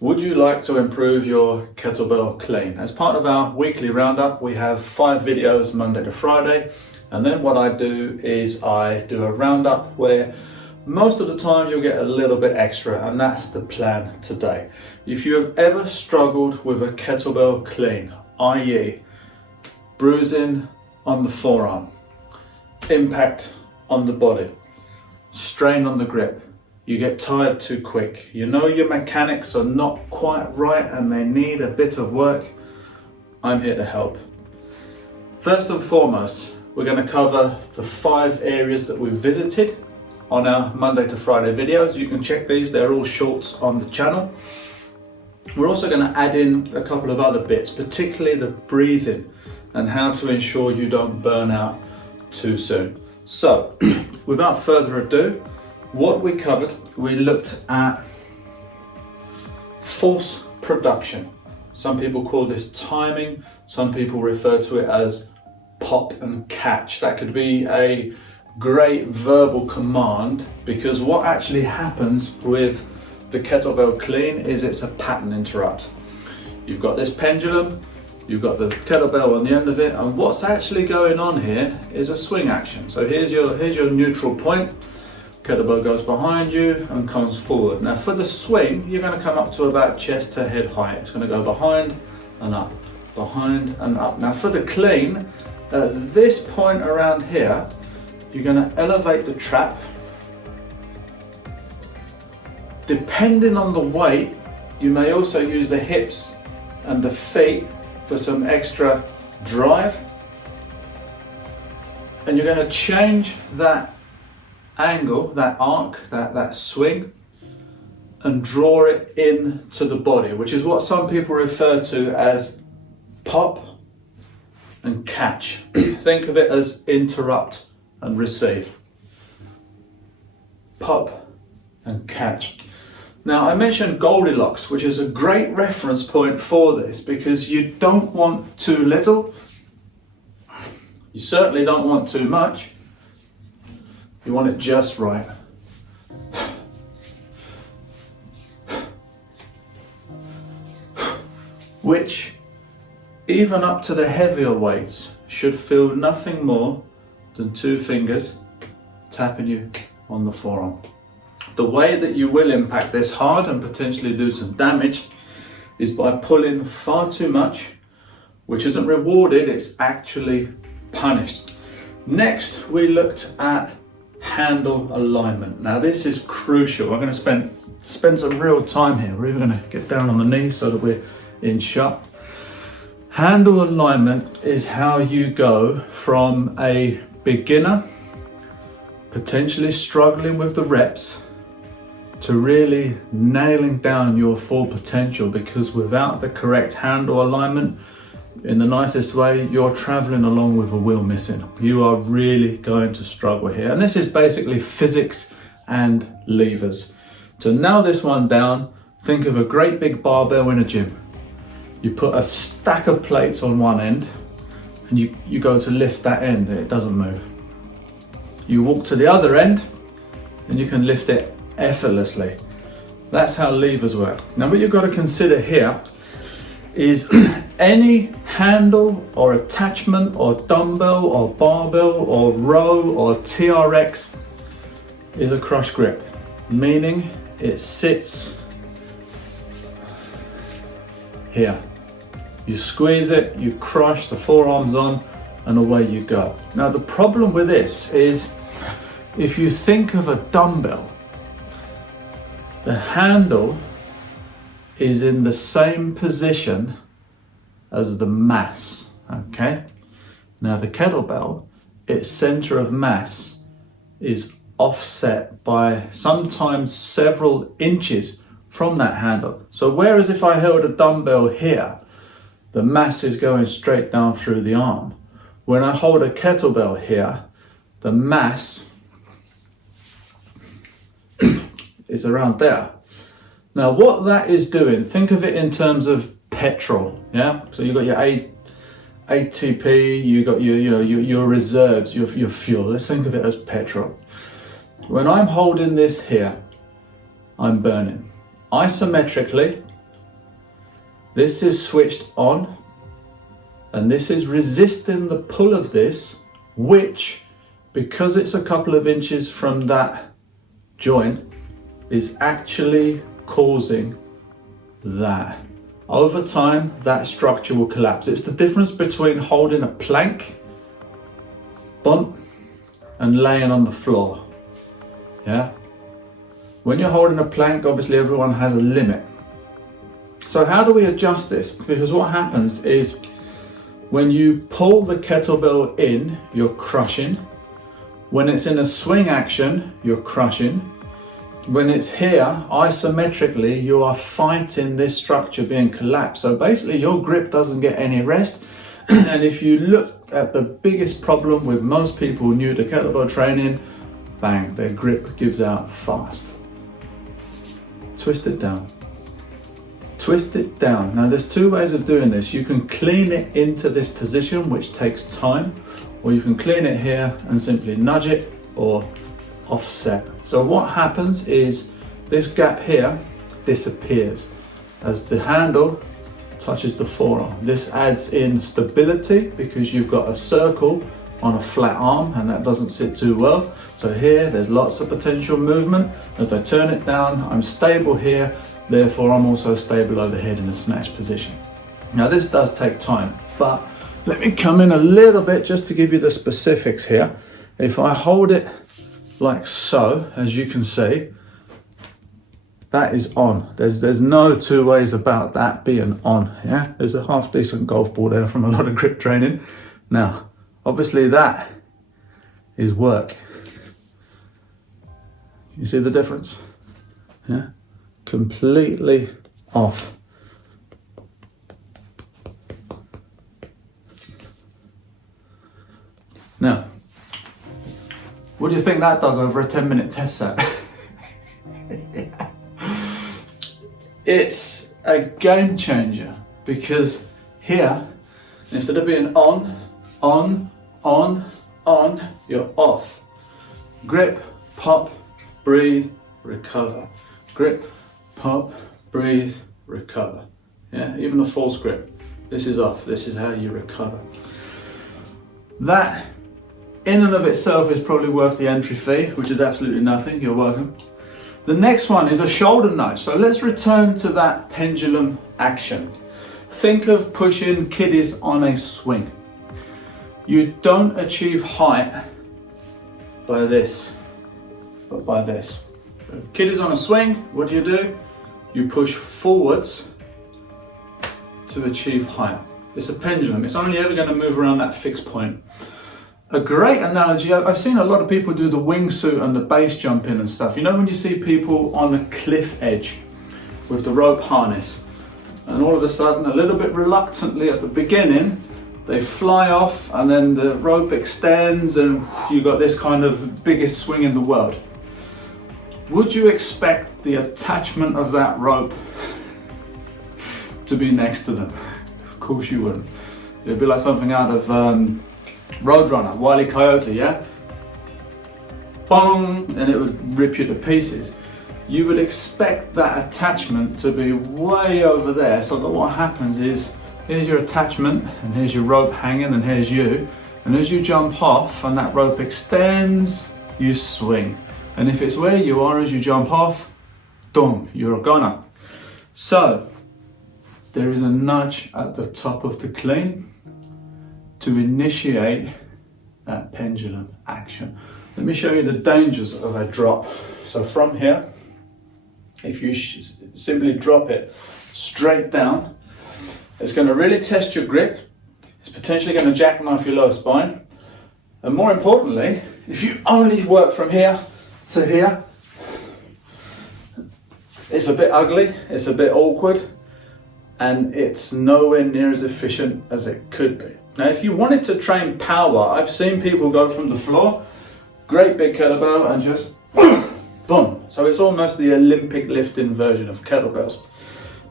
Would you like to improve your kettlebell clean? As part of our weekly roundup, we have 5 videos Monday to Friday. And then what I do is I do a roundup where most of the time you'll get a little bit extra, and that's the plan today. If you have ever struggled with a kettlebell clean, i.e. bruising on the forearm, impact on the body, strain on the grip, you get tired too quick, you know your mechanics are not quite right and they need a bit of work, I'm here to help. First and foremost, we're going to cover the 5 areas that we've visited on our Monday to Friday videos. You can check these, they're all shorts on the channel. We're also going to add in a couple of other bits, particularly the breathing and how to ensure you don't burn out too soon. So, without further ado, what we covered, we looked at force production. Some people call this timing, some people refer to it as pop and catch. That could be a great verbal command, because what actually happens with the kettlebell clean is it's a pattern interrupt. You've got this pendulum, you've got the kettlebell on the end of it, and what's actually going on here is a swing action. So here's your neutral point. Kettlebell goes behind you and comes forward. Now for the swing, you're going to come up to about chest to head height. It's going to go behind and up, behind and up. Now for the clean, at this point around here, you're going to elevate the trap. Depending on the weight, you may also use the hips and the feet for some extra drive. And you're going to change that angle, that arc, that swing, and draw it into the body, which is what some people refer to as pop and catch. Think of it as interrupt and receive. Pop and catch. Now I mentioned Goldilocks, which is a great reference point for this, because you don't want too little, you certainly don't want too much, you want it just right. Which, even up to the heavier weights, should feel nothing more than 2 fingers tapping you on the forearm. The way that you will impact this hard and potentially do some damage is by pulling far too much, which isn't rewarded, it's actually punished. Next, we looked at handle alignment. Now this is crucial. I'm going to spend some real time here. We're even going to get down on the knees so that we're in shot. Handle alignment is how you go from a beginner, potentially struggling with the reps, to really nailing down your full potential, because without the correct handle alignment, in the nicest way, you're traveling along with a wheel missing. You are really going to struggle here. And this is basically physics and levers. To nail this one down, think of a great big barbell in a gym. You put a stack of plates on one end and you go to lift that end and it doesn't move. You walk to the other end and you can lift it effortlessly. That's how levers work. Now what you've got to consider here is any handle or attachment or dumbbell or barbell or row or TRX is a crush grip, meaning it sits here. You squeeze it, you crush, the forearms on, and away you go. Now the problem with this is, if you think of a dumbbell, the handle is in the same position as the mass, okay? Now the kettlebell, its center of mass is offset by sometimes several inches from that handle. So whereas if I held a dumbbell here, the mass is going straight down through the arm. When I hold a kettlebell here, the mass is around there. Now what that is doing, think of it in terms of petrol, yeah? So you've got your ATP, you got your reserves, your fuel. Let's think of it as petrol. When I'm holding this here, I'm burning. Isometrically, This is switched on, and this is resisting the pull of this, which, because it's a couple of inches from that joint, is actually causing that. Over time, that structure will collapse. It's the difference between holding a plank, bump, and laying on the floor. Yeah? When you're holding a plank, obviously everyone has a limit. So how do we adjust this? Because what happens is when you pull the kettlebell in, you're crushing. When it's in a swing action, you're crushing. When it's here, isometrically, you are fighting this structure being collapsed. So basically your grip doesn't get any rest. And if you look at the biggest problem with most people new to kettlebell training, bang, their grip gives out fast. Twist it down. Twist it down. Now there's two ways of doing this. You can clean it into this position, which takes time, or you can clean it here and simply nudge it or offset. So what happens is this gap here disappears as the handle touches the forearm. This adds in stability because you've got a circle on a flat arm and that doesn't sit too well. So here there's lots of potential movement. As I turn it down, I'm stable here, therefore I'm also stable overhead in a snatch position. Now this does take time, but let me come in a little bit just to give you the specifics here. If I hold it like so, as you can see, that is on. There's no two ways about that being on. Yeah, there's a half decent golf ball there from a lot of grip training. Now, obviously that is work. You see the difference? Yeah, completely off. Now, what do you think that does over a 10-minute test set? It's a game changer because here, instead of being on, you're off. Grip, pop, breathe, recover. Grip, pop, breathe, recover. Yeah, even a false grip. This is off. This is how you recover. That in and of itself is probably worth the entry fee, which is absolutely nothing. You're welcome. The next one is a shoulder nudge. So let's return to that pendulum action. Think of pushing kiddies on a swing. You don't achieve height by this, but by this. Kiddies on a swing, what do? You push forwards to achieve height. It's a pendulum. It's only ever going to move around that fixed point. A great analogy, I've seen a lot of people do the wingsuit and the base jumping and stuff. You know when you see people on a cliff edge with the rope harness and all of a sudden, a little bit reluctantly at the beginning, they fly off and then the rope extends and you got this kind of biggest swing in the world. Would you expect the attachment of that rope to be next to them? Of course you wouldn't. It'd be like something out of Roadrunner, Wile E. Coyote, yeah? Bong, and it would rip you to pieces. You would expect that attachment to be way over there, so that what happens is, here's your attachment, and here's your rope hanging, and here's you. And as you jump off, and that rope extends, you swing. And if it's where you are as you jump off, boom, you're a goner. So, there is a nudge at the top of the clean to initiate that pendulum action. Let me show you the dangers of a drop. So from here, if you simply drop it straight down, it's going to really test your grip. It's potentially going to jackknife your lower spine. And more importantly, if you only work from here to here, it's a bit ugly, it's a bit awkward, and it's nowhere near as efficient as it could be. Now, if you wanted to train power, I've seen people go from the floor, great big kettlebell, and just boom. So it's almost the Olympic lifting version of kettlebells.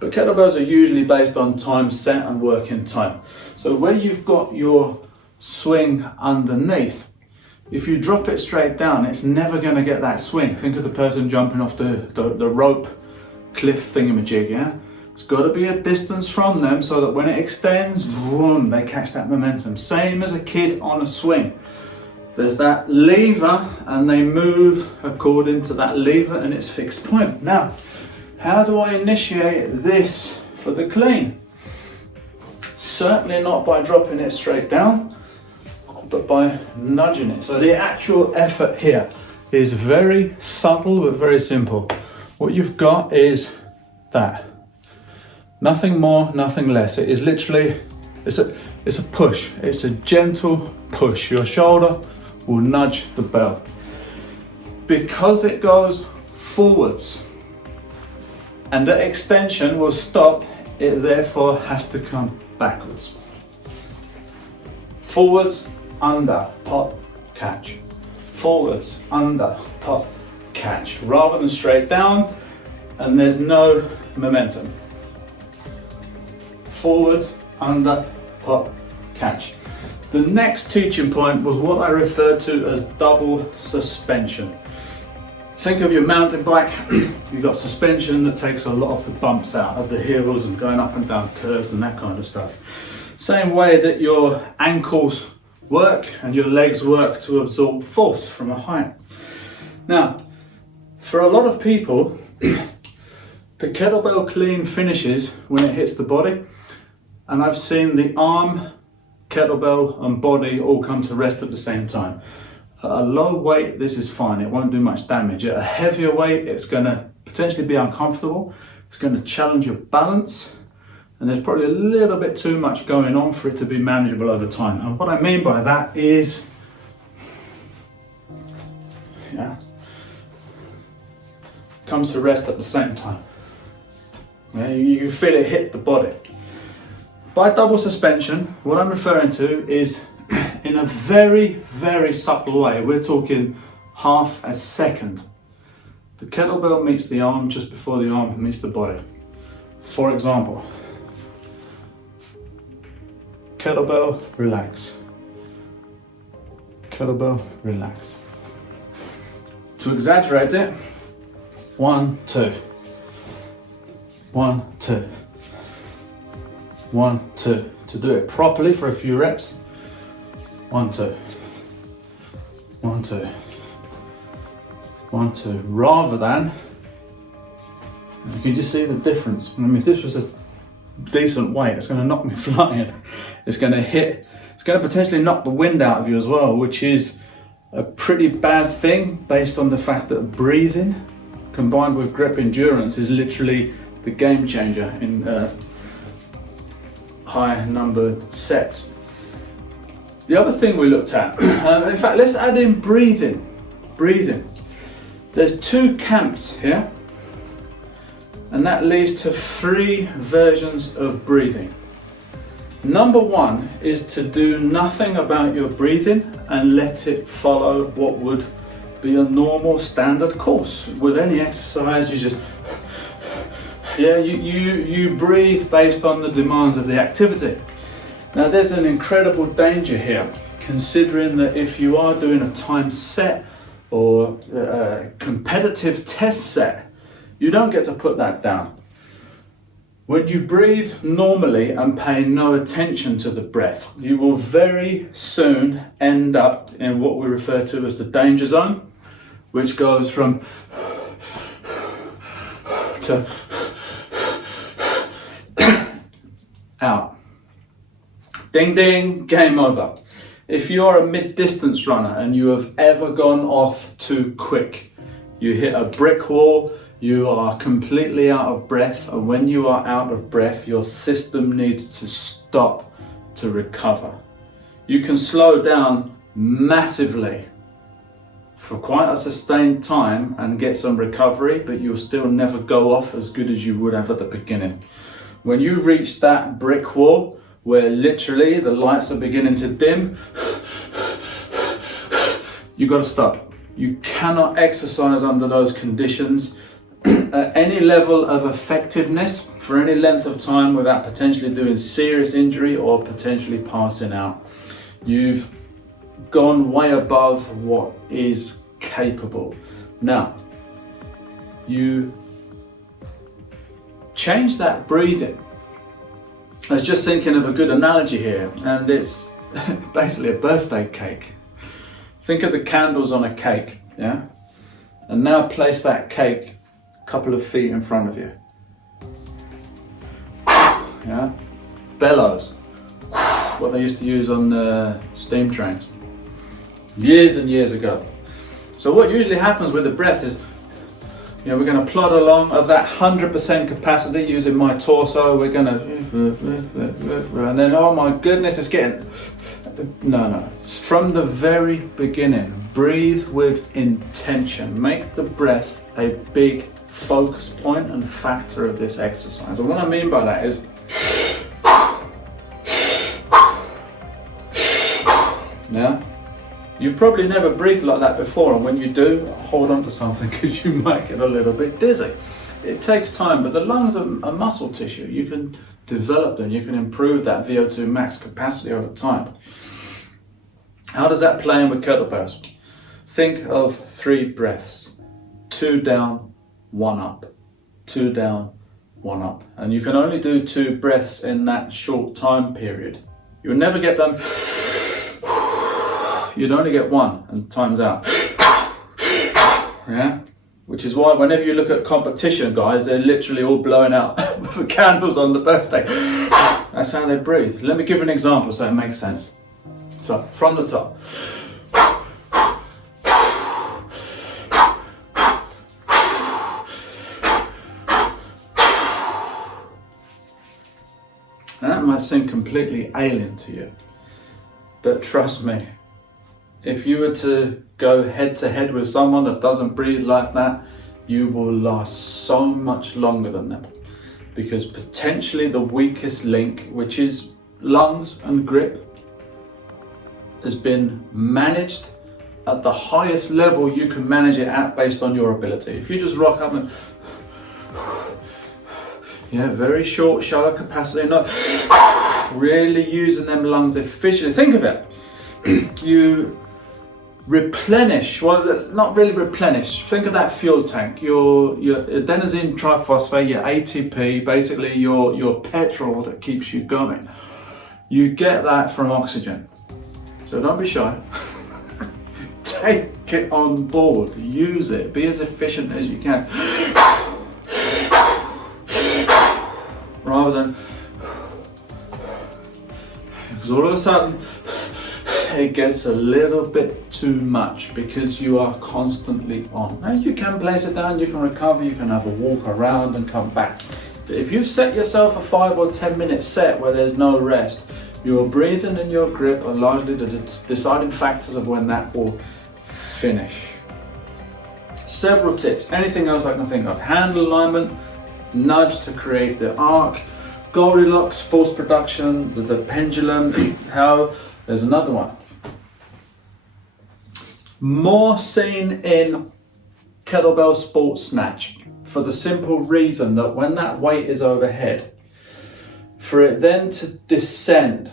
But kettlebells are usually based on time set and working time. So where you've got your swing underneath, if you drop it straight down, it's never going to get that swing. Think of the person jumping off the rope cliff thingamajig, yeah? It's got to be a distance from them so that when it extends, vroom, they catch that momentum. Same as a kid on a swing. There's that lever and they move according to that lever and its fixed point. Now, how do I initiate this for the clean? Certainly not by dropping it straight down, but by nudging it. So the actual effort here is very subtle but very simple. What you've got is that. Nothing more, nothing less. It is literally, it's a push. It's a gentle push. Your shoulder will nudge the bell. Because it goes forwards and the extension will stop, it therefore has to come backwards. Forwards, under, pop, catch. Forwards, under, pop, catch. Rather than straight down, and there's no momentum. Forwards, under, pop, catch. The next teaching point was what I referred to as double suspension. Think of your mountain bike. You've got suspension that takes a lot of the bumps out of the hills and going up and down curves and that kind of stuff. Same way that your ankles work and your legs work to absorb force from a height. Now, for a lot of people, the kettlebell clean finishes when it hits the body, and I've seen the arm, kettlebell and body all come to rest at the same time. At a low weight, this is fine, it won't do much damage. At a heavier weight, it's going to potentially be uncomfortable, it's going to challenge your balance, and there's probably a little bit too much going on for it to be manageable over time. And what I mean by that is, comes to rest at the same time. Yeah, you feel it hit the body. By double suspension, what I'm referring to is in a very, very subtle way. We're talking half a second. The kettlebell meets the arm just before the arm meets the body. For example, kettlebell, relax. Kettlebell, relax. To exaggerate it, 1, 2. 1, 2. 1, 2. To do it properly for a few reps. 1, 2. 1, 2. 1, 2. Rather than, you can just see the difference. I mean, if this was a decent weight, it's going to knock me flying. It's going to hit, it's going to potentially knock the wind out of you as well, which is a pretty bad thing based on the fact that breathing combined with grip endurance is literally the game changer in high numbered sets. The other thing we looked at, in fact, let's add in breathing. Breathing. There's 2 camps here, and that leads to 3 versions of breathing. Number 1 is to do nothing about your breathing and let it follow what would be a normal standard course. With any exercise, you just, you breathe based on the demands of the activity. Now there's an incredible danger here, considering that if you are doing a time set or a competitive test set, you don't get to put that down. When you breathe normally and pay no attention to the breath, you will very soon end up in what we refer to as the danger zone, which goes from to out. Ding ding, game over. If you're a mid-distance runner and you have ever gone off too quick, you hit a brick wall, you are completely out of breath, and when you are out of breath, your system needs to stop to recover. You can slow down massively for quite a sustained time and get some recovery, but you'll still never go off as good as you would have at the beginning. When you reach that brick wall where literally the lights are beginning to dim, you got to stop. You cannot exercise under those conditions at any level of effectiveness for any length of time without potentially doing serious injury or potentially passing out. You've gone way above what is capable. Now, you change that breathing. I was just thinking of a good analogy here, and it's basically a birthday cake. Think of the candles on a cake, yeah? And now place that cake a couple of feet in front of you. Yeah? Bellows. What they used to use on the steam trains. Years and years ago. So what usually happens with the breath is, you know, we're going to plod along of that 100% capacity using my torso. We're going to, and then, oh my goodness, it's getting, no. From the very beginning, breathe with intention. Make the breath a big focus point and factor of this exercise. And what I mean by that is, now, you've probably never breathed like that before, and when you do, hold on to something because you might get a little bit dizzy. It takes time, but the lungs are muscle tissue. You can develop them, you can improve that VO2 max capacity over time. How does that play in with kettlebells? Think of 3 breaths. 2 down, 1 up. 2 down, 1 up. And you can only do 2 breaths in that short time period. You'll never get them. You'd only get 1 and time's out. Yeah? Which is why whenever you look at competition guys, they're literally all blowing out the candles on the birthday. That's how they breathe. Let me give an example so it makes sense. So, from the top. And that might seem completely alien to you, but trust me, if you were to go head to head with someone that doesn't breathe like that, you will last so much longer than them. Because potentially the weakest link, which is lungs and grip, has been managed at the highest level you can manage it at based on your ability. If you just rock up and, yeah, very short, shallow capacity, not really using them lungs efficiently. Think of it. You replenish, well, not really replenish. Think of that fuel tank, your adenosine triphosphate, your ATP, basically your petrol that keeps you going. You get that from oxygen. So don't be shy. Take it on board, use it, be as efficient as you can. Rather than, because all of a sudden it gets a little bit too much because you are constantly on. Now you can place it down, you can recover, you can have a walk around and come back. But if you've set yourself a 5 or 10 minute set where there's no rest, your breathing and your grip are largely the deciding factors of when that will finish. Several tips, anything else I can think of. Hand alignment, nudge to create the arc, Goldilocks, force production, the pendulum, how, there's another one. More seen in kettlebell sport snatch for the simple reason that when that weight is overhead, for it then to descend,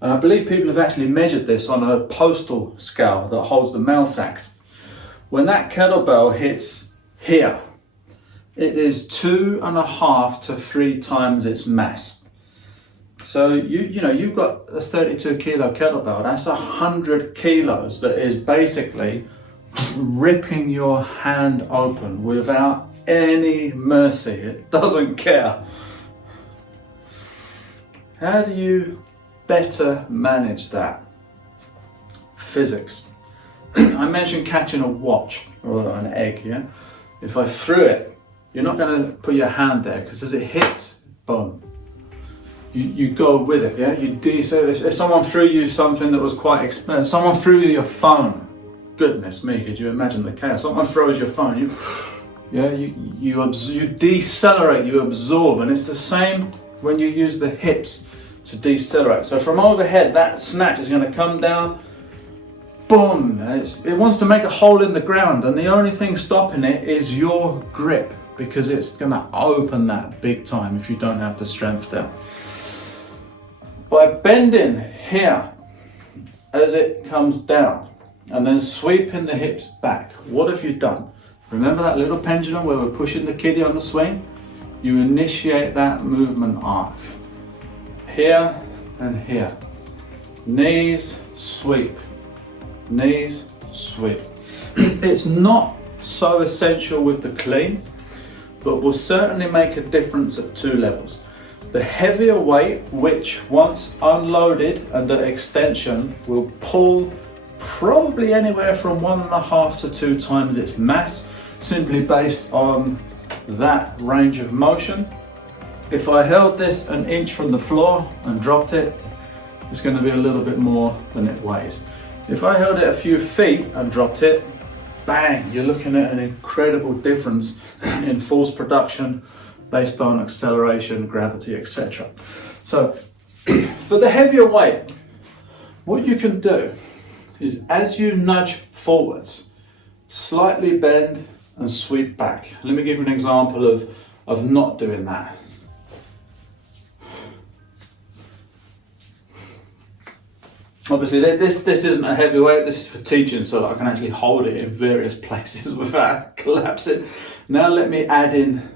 and I believe people have actually measured this on a postal scale that holds the mail sacks. When that kettlebell hits here, it is 2.5 to 3 times its mass. So you know you've got a 32 kilo kettlebell. That's 100 kilos that is basically ripping your hand open without any mercy. It doesn't care. How do you better manage that? Physics. I mentioned catching a watch or an egg, yeah? If I threw it, you're not going to put your hand there because as it hits, boom. You go with it, yeah? So if someone threw you something that was quite expensive, someone threw you your phone, goodness me, could you imagine the chaos? Someone throws your phone, you decelerate, you absorb, and it's the same when you use the hips to decelerate. So from overhead, that snatch is going to come down, boom, and it wants to make a hole in the ground, and the only thing stopping it is your grip, because it's going to open that big time if you don't have the strength there. By bending here as it comes down and then sweeping the hips back, what have you done? Remember that little pendulum where we're pushing the kiddie on the swing? you initiate that movement arc. Here and here. Knees, sweep. Knees, sweep. It's not so essential with the clean, but will certainly make a difference at 2 levels. The heavier weight, which once unloaded under extension, will pull probably anywhere from 1.5 to 2 times its mass, simply based on that range of motion. If I held this an inch from the floor and dropped it, it's going to be a little bit more than it weighs. If I held it a few feet and dropped it, bang, you're looking at an incredible difference in force production based on acceleration, gravity, etc. So for the heavier weight, what you can do is, as you nudge forwards, slightly bend and sweep back. Let me give you an example of not doing that. Obviously this isn't a heavy weight, this is for teaching, so that I can actually hold it in various places without collapsing. Now let me add in.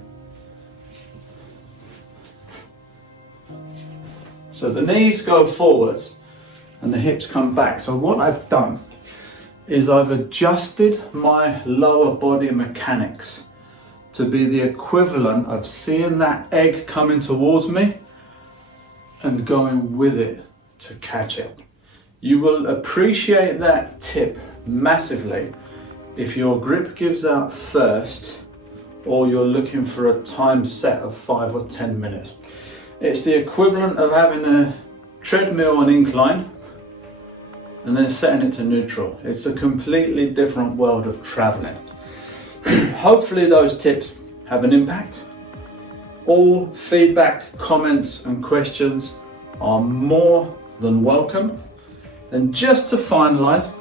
So the knees go forwards and the hips come back. So what I've done is I've adjusted my lower body mechanics to be the equivalent of seeing that egg coming towards me and going with it to catch it. You will appreciate that tip massively if your grip gives out first, or you're looking for a time set of 5 or 10 minutes. It's the equivalent of having a treadmill on incline and then setting it to neutral. It's a completely different world of traveling. Hopefully those tips have an impact. All feedback, comments and questions are more than welcome. And just to finalize,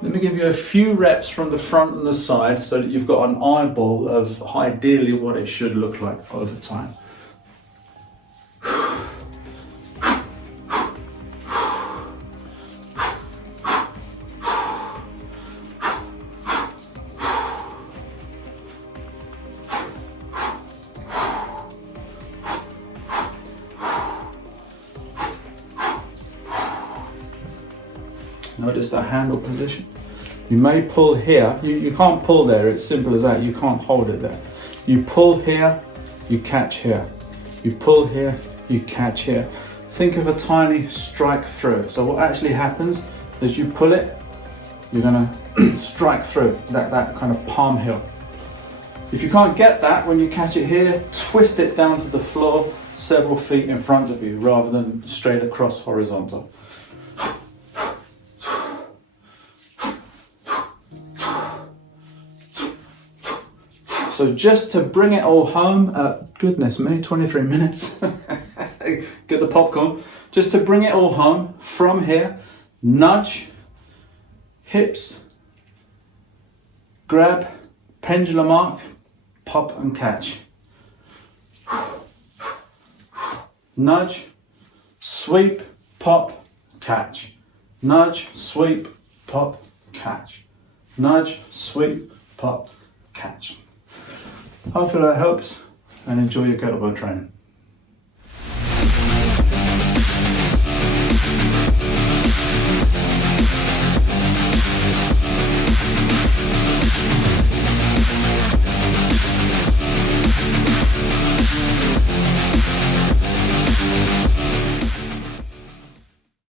let me give you a few reps from the front and the side so that you've got an eyeball of ideally what it should look like over time. Notice that handle position. You may pull here. You can't pull there, it's simple as that. You can't hold it there. You pull here, you catch here. You pull here, you catch here. Think of a tiny strike through. So what actually happens is you pull it, you're gonna strike through that kind of palm heel. If you can't get that when you catch it here, twist it down to the floor several feet in front of you rather than straight across horizontal. So just to bring it all home, goodness me, 23 minutes, get the popcorn. Just to bring it all home, from here, nudge, hips, grab, pendulum arc, pop and catch. Nudge, sweep, pop, catch. Nudge, sweep, pop, catch. Nudge, sweep, pop, catch. Hopefully that helps, and enjoy your kettlebell training.